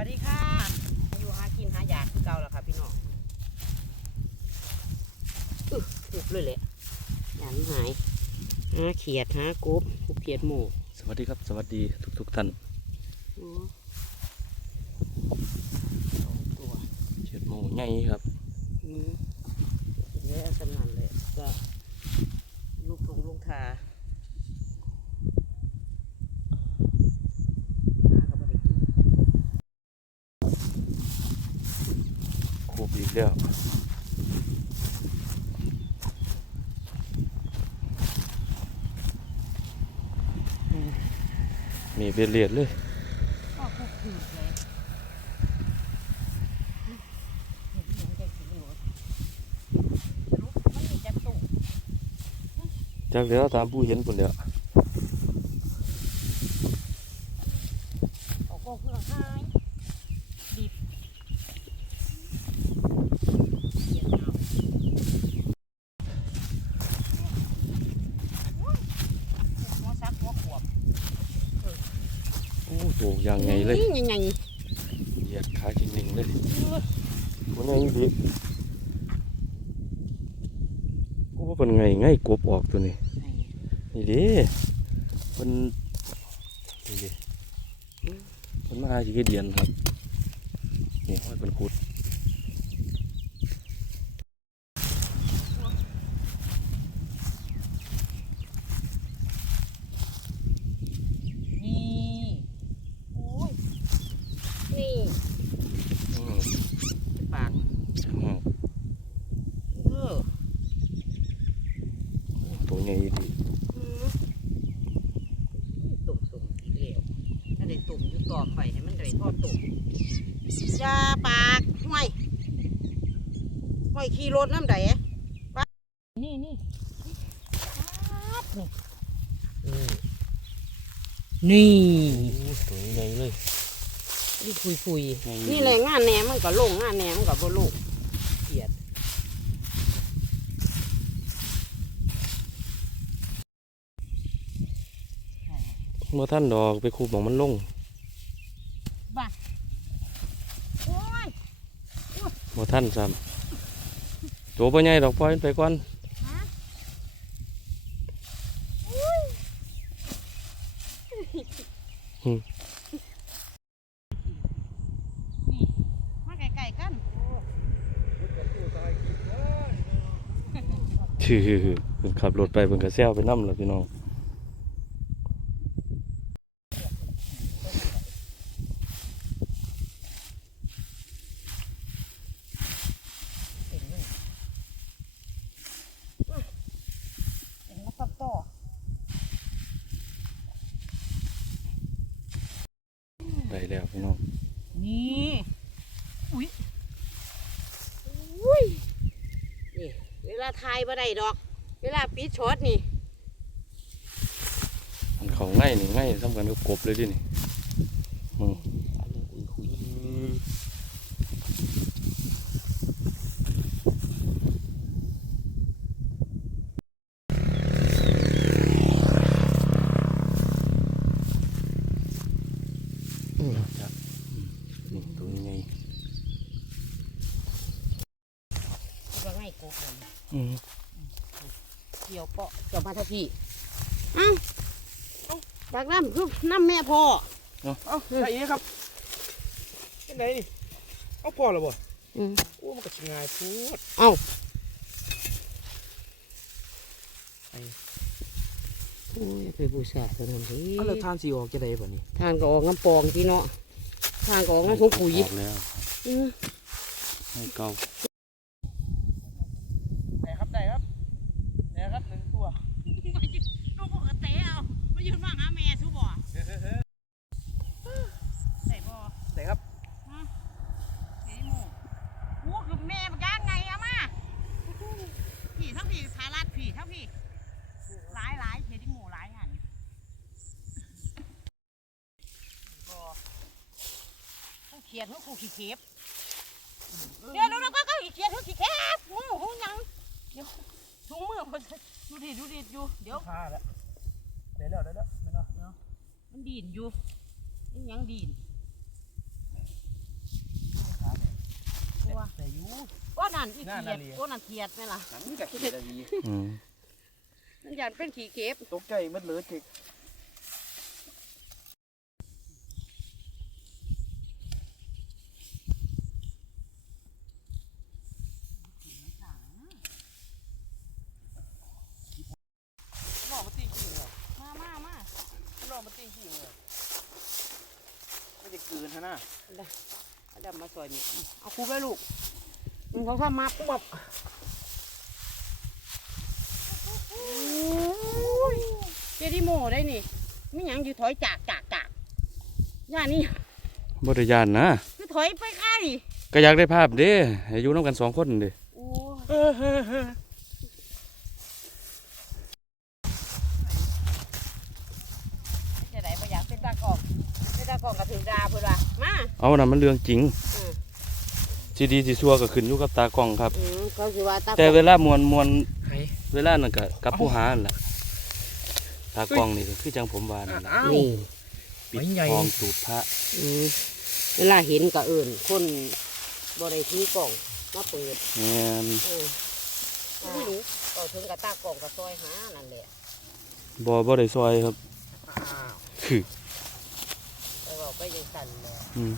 วัสดีค่ะ อยู่หากินหาอยากคือเก่าแล้วค่ะพี่น้องอึอุบเลยแหละหยันหายหาเขียดหากบกบเขียดหมูสวัสดีครับ สวัสดีทุกทุกๆท่านอ๋อสองตัวเชียดหมูใหญ่ครับอืมเยอะสนั่นเลยก็ลูกทงลูกทาหาก็บ่ได้กิน ครบอีกแล้วมีเบลเลียดเลยก็คุกคืนเลยเห็นหยังใจสิเหนียวสรุปมันมีจักตุ่จากเดี๋ยวตามผู้เห็นคนเดียว เอาก็เพื่อหายดิบเหยียดเอาหัวซักหัวขวบ โอ้โหอย่างไงเลยยังไงเหยียดขาจริงหนึ่งเลยมันไงดิโอ้เป็นไงไงกบออกตัวนี้นี่ดิมันนี่ดิมันมาหาจีเดียนครับนี่ห้อยเป็นขุด นี่โอ้ยนี่ อืม ปาก อืม เออ ตัวใหญ่ดี อืมตุ่มตุ่มอีกแล้วถ้าได้ตุ่มอยู่ต่อไปให้มันได้ทอดตุ่มอยาปากห้วย ห้วยขี่รถน้ำใดปากนี่นี่ปั๊บนี่นี่โอ้ตัวใหญ่เลยนี่ฟุยฟุยไงๆนี่แหละงานแหนมมันก็ลงงานแหนมมันก็บ่ลงเกลียดเมื่อท่านดอกไปคูบของมันลงบ้าโอ้ยเมื่อท่านซ้ำ ตัวปัญญดอกปล่อยมันไปก่อนฮะอุ้ยอืมนี่มาไก่ๆกันชื่อเพิ่นขับรถไปเพิ่นก็แซวไปน้ำแล้วพี่น้อง เห็นมันเห็นมันตับต่อ ได้แล้วพี่น้อง นี่อุ้ยอุ้ยนี่เวลาทายบ่ได้ดอก เวลาปิดช็อตนี่ มันเขาง่ายนี่ง่ายสำคัญกับกบเลยดินี่มึงจับนี่ตัวนี้ไง ก็ง่ายกบเลย อืม เกี่ยวเปาะเกี่ยวมาทัพี่เอ้าเอ้าจากน้ำคือน้ำแม่พ่อเอ้าใช่นี้ครับเป็นไงนี่เอาพอแล้วบ่อืมโอ้มันก็สิง่ายพูดเอ้าโอ้ยไปบูชาสนามที่เอาแล้วทานสีออกจะได้บ่นี่ทานก็ออกน้ำปองพี่เนาะทานก็ออกน้ำถุงปุ๋ยออกแล้วอืมให้เก่า ได้ครับได้ครับได้ครับหนึ่งตัว ลูกปกติเอามายืนว่างหาแม่ชูบ่ใส่บ่ ได้ครับ เฮ้ยหมูโอ้คือแม่มันย่างไงอะมาผีทั้งผีพาลาดผีทั้งผีหลายหลายเฮ็ดที่หมูหลายหันผู้ เขียนผู้ขู่ขี้เข็บเดี๋ยวดูนะก็ก็ขี้เขียนผู้ขี้เข็บงูหูหยังเดี๋ยวถุงมือมันดูดิดูดิอยู่เดี๋ยวพาแล้วได้แล้วได้แล้วไม่เนาะมันดีนอยู่มันยังดีนแต่อยู่ว่านั่นอีนั่นเขียดนั่นนี่ว่านั่นเขียดไหมล่ะหนังกับเขียดอะดีอืมมันยันเป็นขี้เก็บตกใจมันเหลือเจ็ก ลองมาตีขี้เลย มามามา ลองมาตีขี้เลยไม่จะกลืนฮะน่ะ เอาดำมาซอยนี่เอาคูไปลูกมึงเขาทำมาปุ๊บเจดีโมได้นี่ไม่หยังอยู่ถอยจากจากจากย่านี่บ่ได้ยานนะคือถอยไปใกล้ก็อยากได้ภาพเด้ให้อยู่นํกันสองคนเด้โอ้เออเฮ้อเฮ้อจะได้ประหยัดเป็นตากล่องเป็นตากล่องกับถึงดาเพื่อนว่ามาเอาน่ะมันเรื่องจริงอืม สิดีสิซัวก็ขึ้นอยู่กับตากล้องครับ อืมเขาสิว่าตากแต่ล่องเวลามวนมวนไข่เวลานั่นก็กับผู้หานั่นล่ะตากล้องนี่ก็คือจังผมว่านั่นล่ะอ้าวนี่ปิดไม่ใหญ่ทองตูดพระอืมเวลาเห็นก็เอิ่นคนบริทีกล่องมาเปิดแม่นเออไม่รู้ก็ถึงกับตากล่องกับซอยหานั่นแหละบ่บ่ได้ซอยครับอ้าวคือไปบอกไปยังสั่นเลยอืม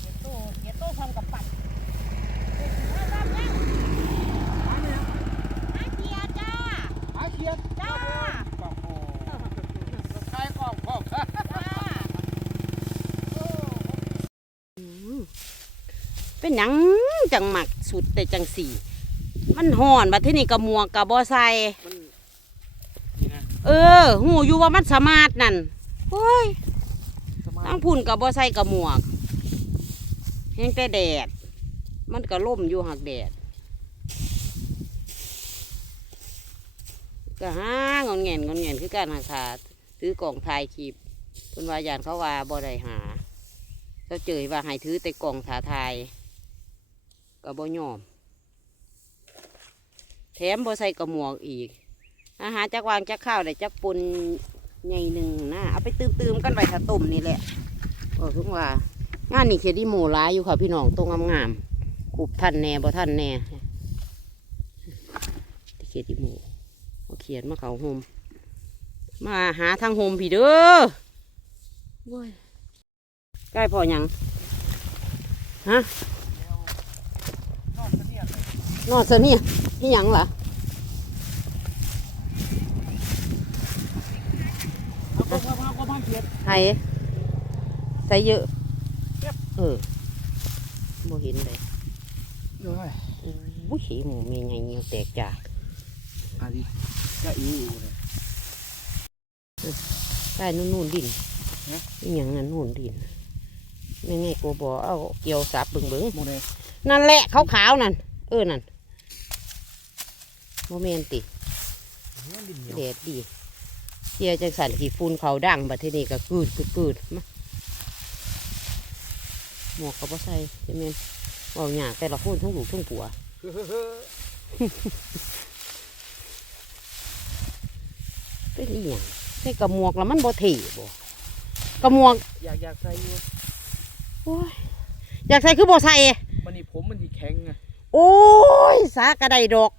เก็บตู้เก็บตู้ทำกับปัดอาเกียจ้า หาเขียด จ้า โอ้โหใช้กล้องกล้อง จ้า เป็นหยังจังหมักสุดแต่จังสี่ มันห่อนบัดที่นี่กระมัวกระบอใส่มันนี่นะเออหูอยู่ว่ามันสามารถนั่นโอ้ยสมาทั้งพุ่นกับบอใส่กับหมวกเห็นแต่แดด มันก็ล่มอยู่หักแดดก็ห้างอนเงียนงอนเงียนคือการหาขาถือกล่องถ่ายคลิปเพิ่นว่ายานเขาว่าบ่ได้หาเขาเจอว่าให้ถือแต่กล่องถ่าทาย ก็บ่ยอม แถมบ่ใส่กระหมวกอีก อาหารจักวางจักข้าวได้จักปนใหญ่หนึ่งนะเอาไปตืมๆกันไว้ถ้าต้มนี่แหละบอกถึงว่างานนี่เขียดีหมูร้ายอยู่ค่ะพี่น้องตรงงามๆกุบท่านแน่บ่ท่านแน่ที่เขียดีหมูเอาเขียนมาเขาโฮมมาหาทางโฮมพี่เด้อโว้ยใกล้พอหยังฮะ นอกเสนียเลย นอนซะเนี่ยนี่หยังล่ะเอากล้องมาเอากล้องมาเขียดไทยใส่เยอะเออบ่เห็นเลยเดี๋ยวไอ้บุ้ยหมูเมียใหญ่เงียวแตกจากอันนี้ก็อีเลยใต้นู่นนู่นดินฮะนี่หยังนั่นนู่นดินไม่ไงกูบอกเอาเกี่ยวสับเบิ่งเบิ่งโมเดลนั่นแหละขาวขาวๆนั่น เออนั่น โมเมนติดินเหนียวแดดดีเจียจังสันขี่ฝุ่นเขาดังบัดทีนี้ก็กืดกืดกืดมาหมวกก็บ่ใส่ใช่ไหมนเอาหยากแต่ละคนทั้งลูกทั้งผัวเป็นอีหยังใส่กระหมวกแล้วมันบ่เท่บ่กระหมวกอยากอยากใส่อยู่โอ้ยอยากใส่คือบ่ใส่มันนี่ผมมันที่แข็งไงโอ้ยสากระไดดอก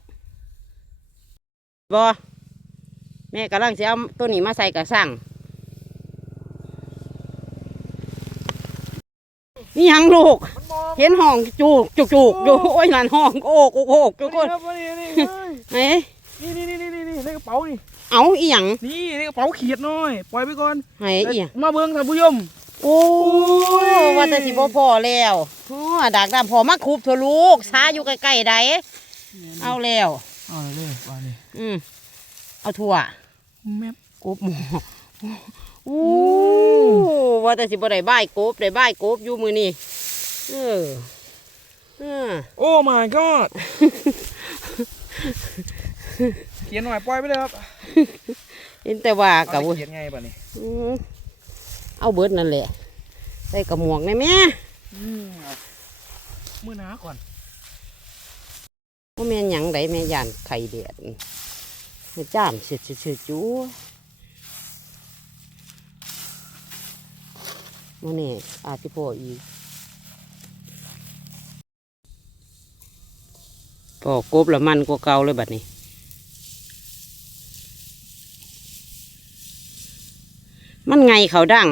บ่แม่กำลังจะเอาตัวนี้มาใส่กระสังนี่หยังลูกมันมองเห็นห้องจูกจุกจุกอยู่โอ้ยนั่นห้องโอกโอกโอกทุกคนครับนี่นี่เอ้ยนี่นี่นี่นี่นี่ในกระเป๋านี่เอาอีหยังนี่ในกระเป๋าเขียดน้อยปล่อยไปก่อนไห้อีหยังมาเบิ่งท่านผู้ชมโอ้ยว่าแต่สิบ่พอแล้วโอ้ดากดำพอมาคุบเถอะลูกช้าอยู่ใกล้ๆใดเอาแล้วเอาเลยว่านี่ อืมเอาถั่วแม่กบหมออู้ว่าแต่สิบ่ได้บ้ายกบได้บ้ายกบอยู่มือนี่เออเออโอ้ my god เขียนหน่อยปล่อยไปเลยครับเห็นแต่ว่ากับเอาไปเขียนไงบ่นี่อืมเอาเบิดนั่นแหละใส่กระหมวกได้ไหมอืมมือหนาก่อนว่าแม่นหยังไดแม่ย่านไข่เดียด แม่จ้ามเสร็จเสร็จจูมื่อนี่อาจจะพออีกพอกบแล้วมันกว่าเก่าเลยบัดนี้ มันไงเขาดัง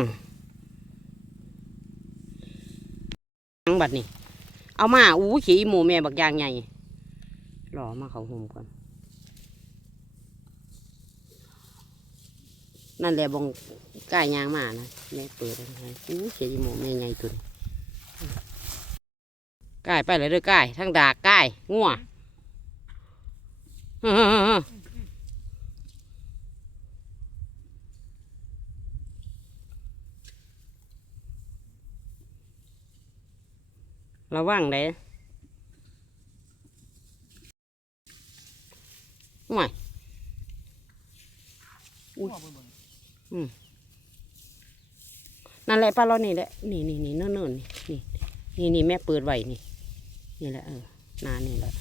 ดังบัดนี้ เอามาอู้ขี่หมูแม่บักยางใหญ่รอมาเขาห่มก่อน นั่นแหละบองกายยางมานะแม่เปิดให้อู้ขี่หมูแม่ใหญ่ตุนกายไปเลยเด้อกายทั้งดากกายงัวระวังเลยห่อุ้ย นั่นแหละป้าเรานี่แหละนี่นี่นี่เนิ่นๆนี่นี่นี่นี่แม่เปิดไว้นี่ นี่แหละเออนานี่แหละ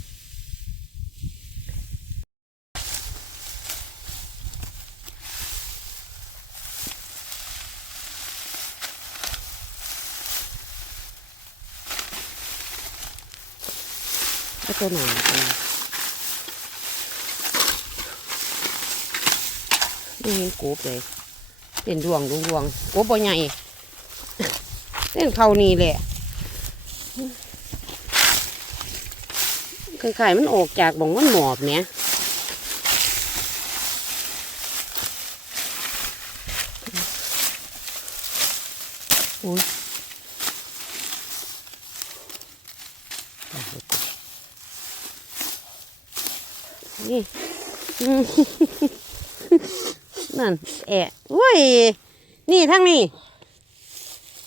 ก็ตัวหนาเออนี่เห็นกบเลย เป็นดวงดวงดวงโอ้บ่ใหญ่เล่นเขานี่แหละคล้ายๆมันออกจากบ่องมันหมอบเนี่ยโอ้ยนี่ นั่นแอะอุ้ย นี่ทั้งนี้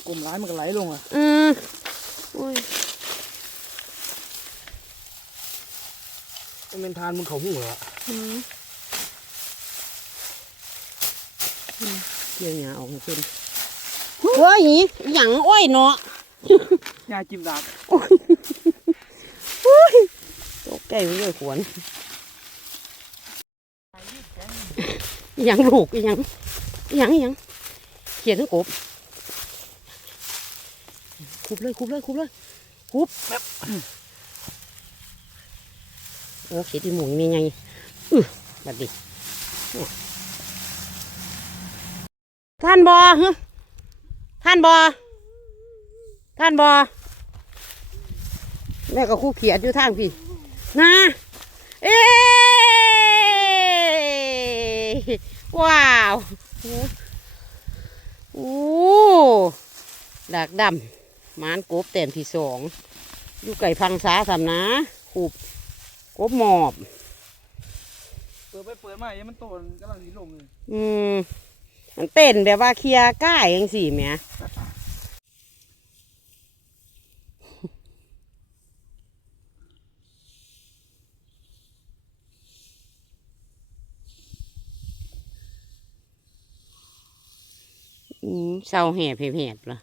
กลมร้ายมันก็ไหลลงอะอืมอุ้ยมันเป็นทานมันเขาหูเหรออืมอืมเกี่ยวหยาออกมาเป็นเฮ้ยหยังอ้อยเนาะยาจิ้มดาบตกใจไปเลยขวนอิห ยังลูกอยังอยังอยังเขียนทั้งกบคุบเลยคุบเลยคุบเลยคุบแบบโอ้เขียนที่หมุนมีไงอือบัดดิท่านบอฮะท่านบอท่านบอแม่ก็คู่เขียดอยู่ทางพี่นะเอ้ย ว้าวโอ้ดากดำหมานกบเต็มที่สองอยู่ไก่พังสาสำนะขุบกบหมอบ เปิดไปเปิดมายังมันโตนกำลังสีลงเลยอืมมันเต้นแบบว่าเคลียร์ก้ายยังสี่แหม่อืม เศร้าแห่เพเพดเหรอ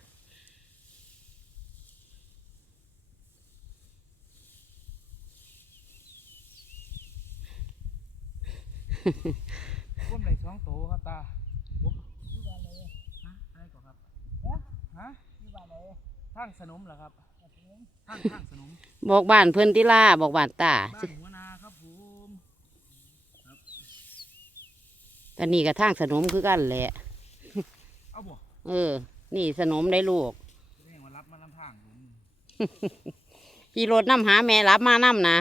ก้มไหลสองโตครับตาบุ๊บที่บ้านไหนฮะอะไรก่อนครับฮะที่บ้านไหนทางสนมเหรอครับทางทางสนมบอกบ้านเพื่อนติล่าบอกบ้านตาบ้านหัวนาครับผมตอนนี้ก็ทางสนมคือกันแหละ เอาบ่เออ นี่สนมได้ลูกเรียกว่ารับมาลำทางผมขี่รถน้ำหาแม่รับมาน้ำนะ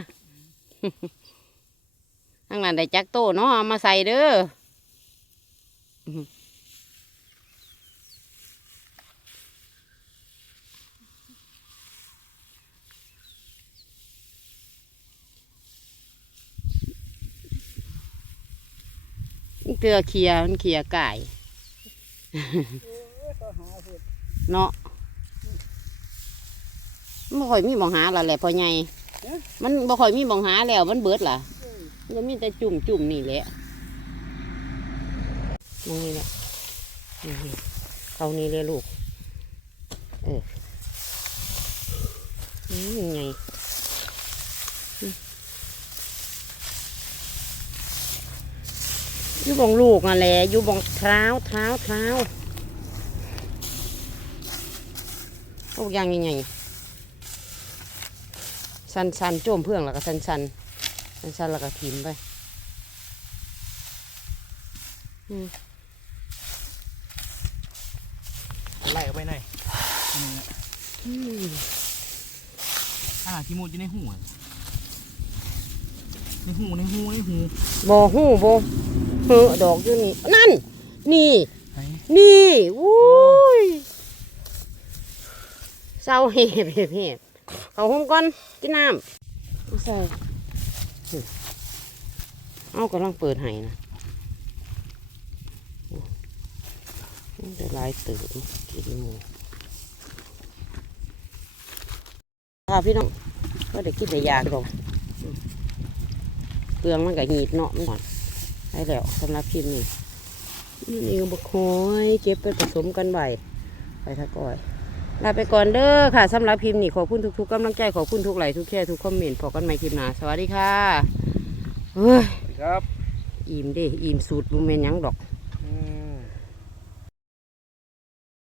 ทั้งนั้นได้จักโตเนาะเอามาใส่เด้อเกลือเคียมันเคียไก่ เนาะมันบ่ค่อยมีบ่งหาและแหละพ่อใหญ่มันบ่ค่อยมีบ่งหาแล้ว มันเบิดล่ะมันก็มีแต่จุ่มจุ่มๆนี่แหละมองนี่แหละนี่ๆเขานี่เลยลูก เอออืมยังไงอืมอยู่บองลูกอะแหละอยู่บองเท้าเท้าเท้า พวกยังยังไงสันสันโจมเพื่องแล้วก็สันสันสันสันแล้วก็ทิมไปอืมไล่ออกไปหน่อยนี่นะอืมอ่าที่มุดอยู่ในหูอะในหูในหูในหูบอหูบอเฮอดอกอยู่นี่นั่น นี่ ไหน นี่อุ้ย เศร้าเห็บเห็บเห็บเขาห้องก่อนกินน้ำเอาใส่เอากำลังเปิดให้นะโอ้มันจะลายตื่นกินหมูค่ะพี่น้องก็ได้กินแต่ยาดอกเปลืองมันก็หีดเนาะมันก่อนให้แล้วสำหรับคลิปนี้นี่ก็บกหอยเก็บไปผสมกันไว้ไปทะก้อย ลาไปก่อนเด้อค่ะสำหรับพิมพ์นี่ขอบคุณทุกๆกำลังใจขอบคุณทุกไลค์ทุกแชร์ทุกคอมเมนต์พอกันใหม่คลิปหน้าสวัสดีค่ะเฮ้ยสวัสดีครับ อิ่มเด้อิ่มสูตรบุเมนหยังดอก